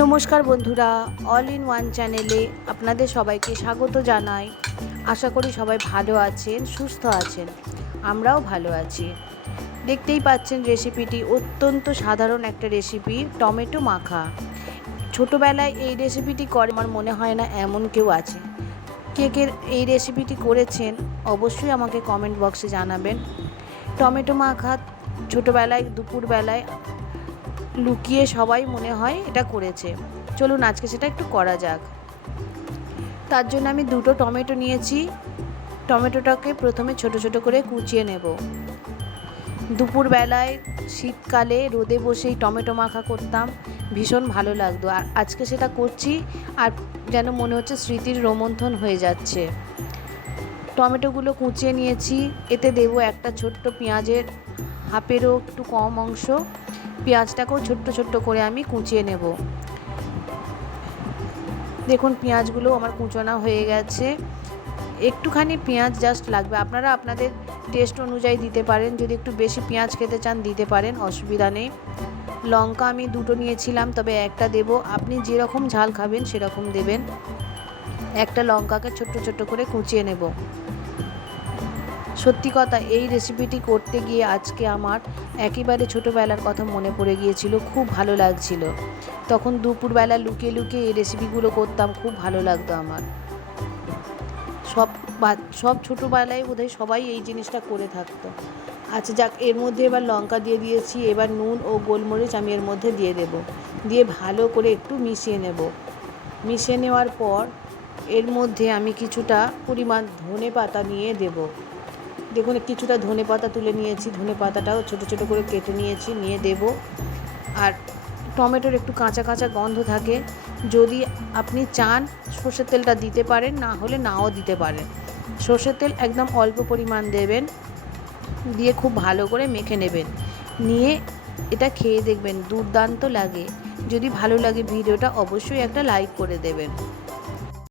নমস্কার বন্ধুরা all in one চ্যানেলে আপনাদের সবাইকে স্বাগত জানাই। আশা করি সবাই ভালো আছেন, সুস্থ আছেন, আমরাও ভালো আছি। দেখতেই পাচ্ছেন রেসিপিটি অত্যন্ত সাধারণ একটা রেসিপি টমেটো মাখা। ছোটোবেলায় এই রেসিপিটি করে, আমার মনে হয় না এমন কেউ আছে। কে কে এই রেসিপিটি করেছেন, অবশ্যই আমাকে কমেন্ট বক্সে জানাবেন। টমেটো মাখা ছোটোবেলায়, দুপুরবেলায় লুকিয়ে সবাই মনে হয় এটা করেছে। চলুন, আজকে সেটা একটু করা যাক। তার জন্য আমি দুটো টমেটো নিয়েছি। টমেটোটাকে প্রথমে ছোট ছোট করে কুচিয়ে নেব। দুপুরবেলায়, শীতকালে রোদে বসেই টমেটো মাখা করতাম। ভীষণ ভালো লাগতো। আর আজকে সেটা করছি আর যেন মনে হচ্ছে স্মৃতির রোমন্থন হয়ে যাচ্ছে। টমেটোগুলো কুচিয়ে নিয়েছি। এতে দেবো একটা ছোট্ট পেঁয়াজের হাফেরও একটু কম অংশ। পেঁয়াজটাকেও ছোট্ট ছোট্ট করে আমি কুচিয়ে নেব। দেখুন, পেঁয়াজগুলো আমার কুচোনা হয়ে গেছে। একটুখানি পেঁয়াজ জাস্ট লাগবে। আপনারা আপনাদের টেস্ট অনুযায়ী দিতে পারেন। যদি একটু বেশি পেঁয়াজ খেতে চান, দিতে পারেন, অসুবিধা নেই। লঙ্কা আমি দুটো নিয়েছিলাম, তবে একটা দেব। আপনি যেরকম ঝাল খাবেন, সেরকম দেবেন। একটা লঙ্কাকে ছোট্ট ছোট্ট করে কুচিয়ে নেব। সত্যি কথা, এই রেসিপিটি করতে গিয়ে আজকে আমার একেবারে ছোটোবেলার কথা মনে পড়ে গিয়েছিল, খুব ভালো লাগছিল। তখন দুপুরবেলা লুকিয়ে লুকিয়ে এই রেসিপিগুলো করতাম, খুব ভালো লাগতো আমার। সব সব ছোটোবেলায় বোধহয় সবাই এই জিনিসটা করে থাকতো। আচ্ছা যাক, এর মধ্যে এবার লঙ্কা দিয়ে দিয়েছি, এবার নুন ও গোলমরিচ আমি এর মধ্যে দিয়ে দেব। দিয়ে ভালো করে একটু মিশিয়ে নেব। মিশিয়ে নেওয়ার পর এর মধ্যে আমি কিছুটা পরিমাণ ধনে পাতা নিয়ে দেবো। দেখুন, কিছুটা ধনে পাতা তুলে নিয়েছি। ধনে পাতাটাও ছোটো ছোটো করে কেটে নিয়েছি, নিয়ে দেব। আর টমেটোর একটু কাঁচা কাঁচা গন্ধ থাকে। যদি আপনি চান সর্ষের তেলটা দিতে পারেন, না হলে নাও দিতে পারেন। সর্ষের তেল একদম অল্প পরিমাণ দেবেন, দিয়ে খুব ভালো করে মেখে নেবেন। নিয়ে এটা খেয়ে দেখবেন, দুর্দান্ত লাগে। যদি ভালো লাগে ভিডিওটা, অবশ্যই একটা লাইক করে দেবেন।